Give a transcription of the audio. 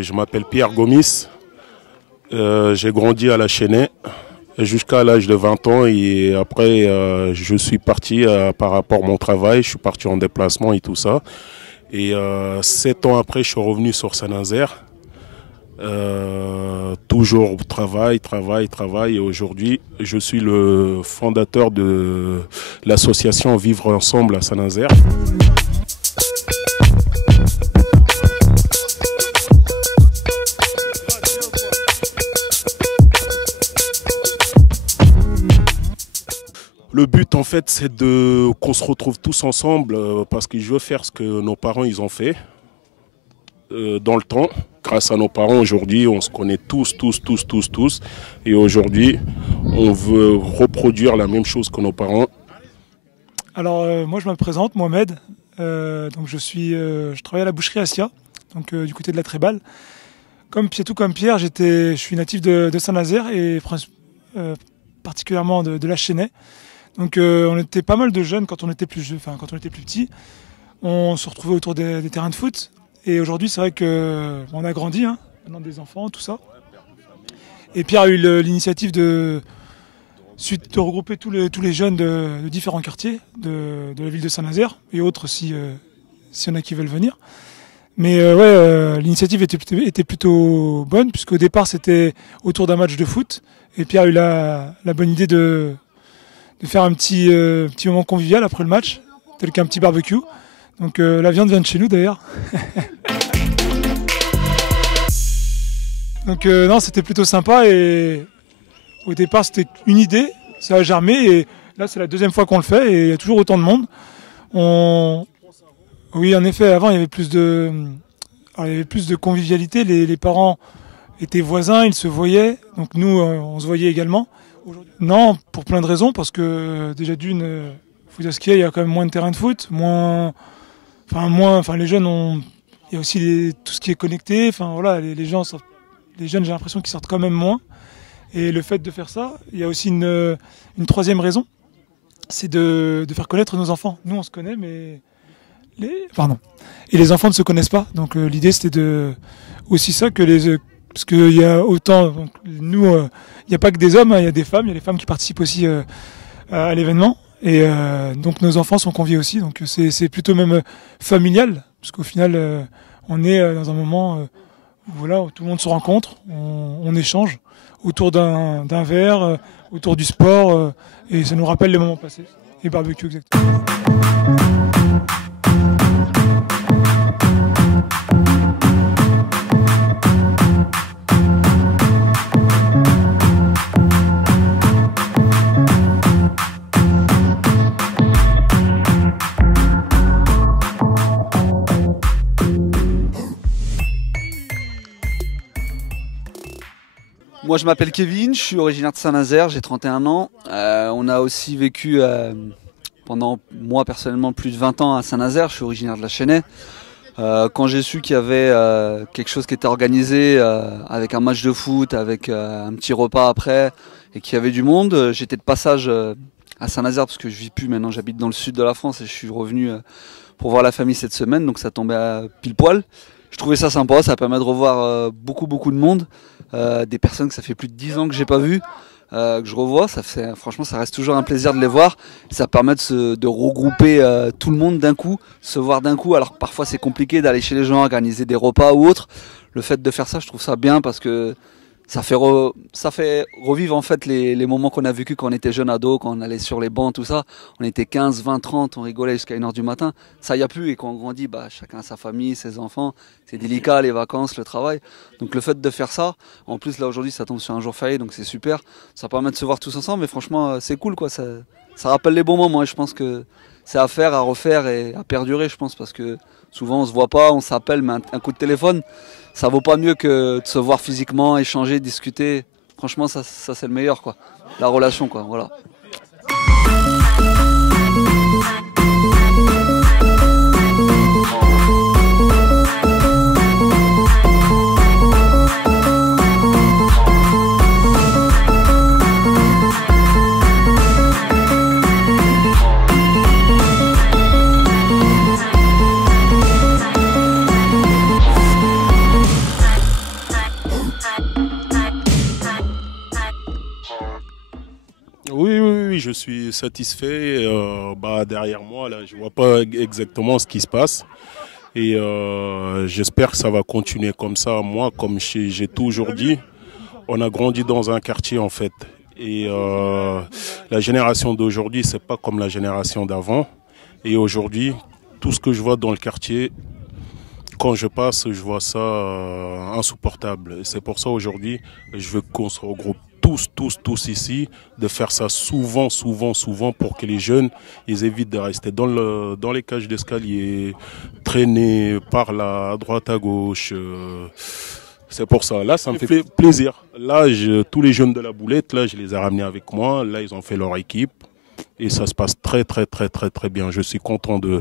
Je m'appelle Pierre Gomis. J'ai grandi à La Chênaie jusqu'à l'âge de 20 ans et après je suis parti par rapport à mon travail. Je suis parti en déplacement et tout ça. Et 7 ans après, je suis revenu sur Saint-Nazaire. Toujours travail. Et aujourd'hui, je suis le fondateur de l'association Vivre Ensemble à Saint-Nazaire. Le but, en fait, c'est qu'on se retrouve tous ensemble parce que je veux faire ce que nos parents ils ont fait dans le temps. Grâce à nos parents, aujourd'hui, on se connaît tous. Et aujourd'hui, on veut reproduire la même chose que nos parents. Alors, moi, je me présente, Mohamed. Donc, je travaille à la boucherie Assia, donc du côté de la Tréballe. Comme Pierre, je suis natif de Saint-Nazaire et particulièrement de La Chênaie. Donc on était pas mal de jeunes quand on était plus petits. On se retrouvait autour des terrains de foot. Et aujourd'hui, c'est vrai qu'on a grandi, maintenant des enfants, tout ça. Et Pierre a eu l'initiative de regrouper tous les jeunes de différents quartiers de la ville de Saint-Nazaire et autres s'il y en a qui veulent venir. Mais l'initiative était plutôt bonne puisqu'au départ, c'était autour d'un match de foot. Et Pierre a eu la bonne idée de faire un petit moment convivial après le match, tel qu'un petit barbecue. Donc la viande vient de chez nous d'ailleurs. Donc non, c'était plutôt sympa et au départ c'était une idée, ça a germé et là c'est la deuxième fois qu'on le fait et il y a toujours autant de monde. Oui, en effet, avant il y avait plus de convivialité, les parents étaient voisins, ils se voyaient, donc nous on se voyait également. Non, pour plein de raisons, parce que déjà d'une, faut dire ce qu'il y a, il y a quand même moins de terrains de foot, les jeunes il y a aussi tout ce qui est connecté, les jeunes j'ai l'impression qu'ils sortent quand même moins. Et le fait de faire ça, il y a aussi une troisième raison, c'est de faire connaître nos enfants. Nous on se connaît, mais et les enfants ne se connaissent pas. Donc l'idée c'était aussi ça parce qu'il y a autant, donc, nous, il n'y a pas que des hommes, il y a des femmes, il y a les femmes qui participent aussi à l'événement. Et donc nos enfants sont conviés aussi, donc c'est plutôt même familial, parce qu'au final, on est dans un moment où tout le monde se rencontre, on échange autour d'un verre, autour du sport, et ça nous rappelle les moments passés, les barbecues exactement. Moi je m'appelle Kevin, je suis originaire de Saint-Nazaire, j'ai 31 ans. On a aussi vécu pendant moi personnellement plus de 20 ans à Saint-Nazaire, je suis originaire de La Chênaie. Quand j'ai su qu'il y avait quelque chose qui était organisé avec un match de foot, avec un petit repas après et qu'il y avait du monde, j'étais de passage à Saint-Nazaire parce que je vis plus maintenant, j'habite dans le sud de la France et je suis revenu pour voir la famille cette semaine, donc ça tombait à pile poil. Je trouvais ça sympa, ça permet de revoir beaucoup de monde. Des personnes que ça fait plus de 10 ans que j'ai pas vues, que je revois, franchement ça reste toujours un plaisir de les voir. Ça permet de regrouper tout le monde d'un coup, se voir d'un coup, alors que parfois c'est compliqué d'aller chez les gens, organiser des repas ou autre. Le fait de faire ça, je trouve ça bien parce que ça fait revivre en fait les moments qu'on a vécu quand on était jeune ado, quand on allait sur les bancs, tout ça. On était 15, 20, 30, on rigolait jusqu'à 1h du matin. Ça y a plus et quand on grandit, chacun a sa famille, ses enfants. C'est délicat, les vacances, le travail. Donc le fait de faire ça, en plus là aujourd'hui ça tombe sur un jour férié, donc c'est super. Ça permet de se voir tous ensemble, mais franchement c'est cool quoi. Ça rappelle les bons moments et je pense que c'est à faire, à refaire et à perdurer je pense parce que souvent on se voit pas, on s'appelle, mais un coup de téléphone, ça vaut pas mieux que de se voir physiquement, échanger, discuter. Franchement, ça c'est le meilleur, quoi. La relation, quoi. Voilà. suis satisfait. Derrière moi, là, je ne vois pas exactement ce qui se passe. Et j'espère que ça va continuer comme ça. Moi, comme j'ai toujours dit, on a grandi dans un quartier en fait. Et la génération d'aujourd'hui, c'est pas comme la génération d'avant. Et aujourd'hui, tout ce que je vois dans le quartier, quand je passe, je vois ça insupportable. C'est pour ça aujourd'hui, je veux qu'on se regroupe tous ici, de faire ça souvent pour que les jeunes, ils évitent de rester dans les cages d'escalier, traîner par là, à droite, à gauche. C'est pour ça. Là, ça me fait plaisir. Là, tous les jeunes de la Boulette, là, je les ai ramenés avec moi. Là, ils ont fait leur équipe. Et ça se passe très bien. Je suis content d'eux.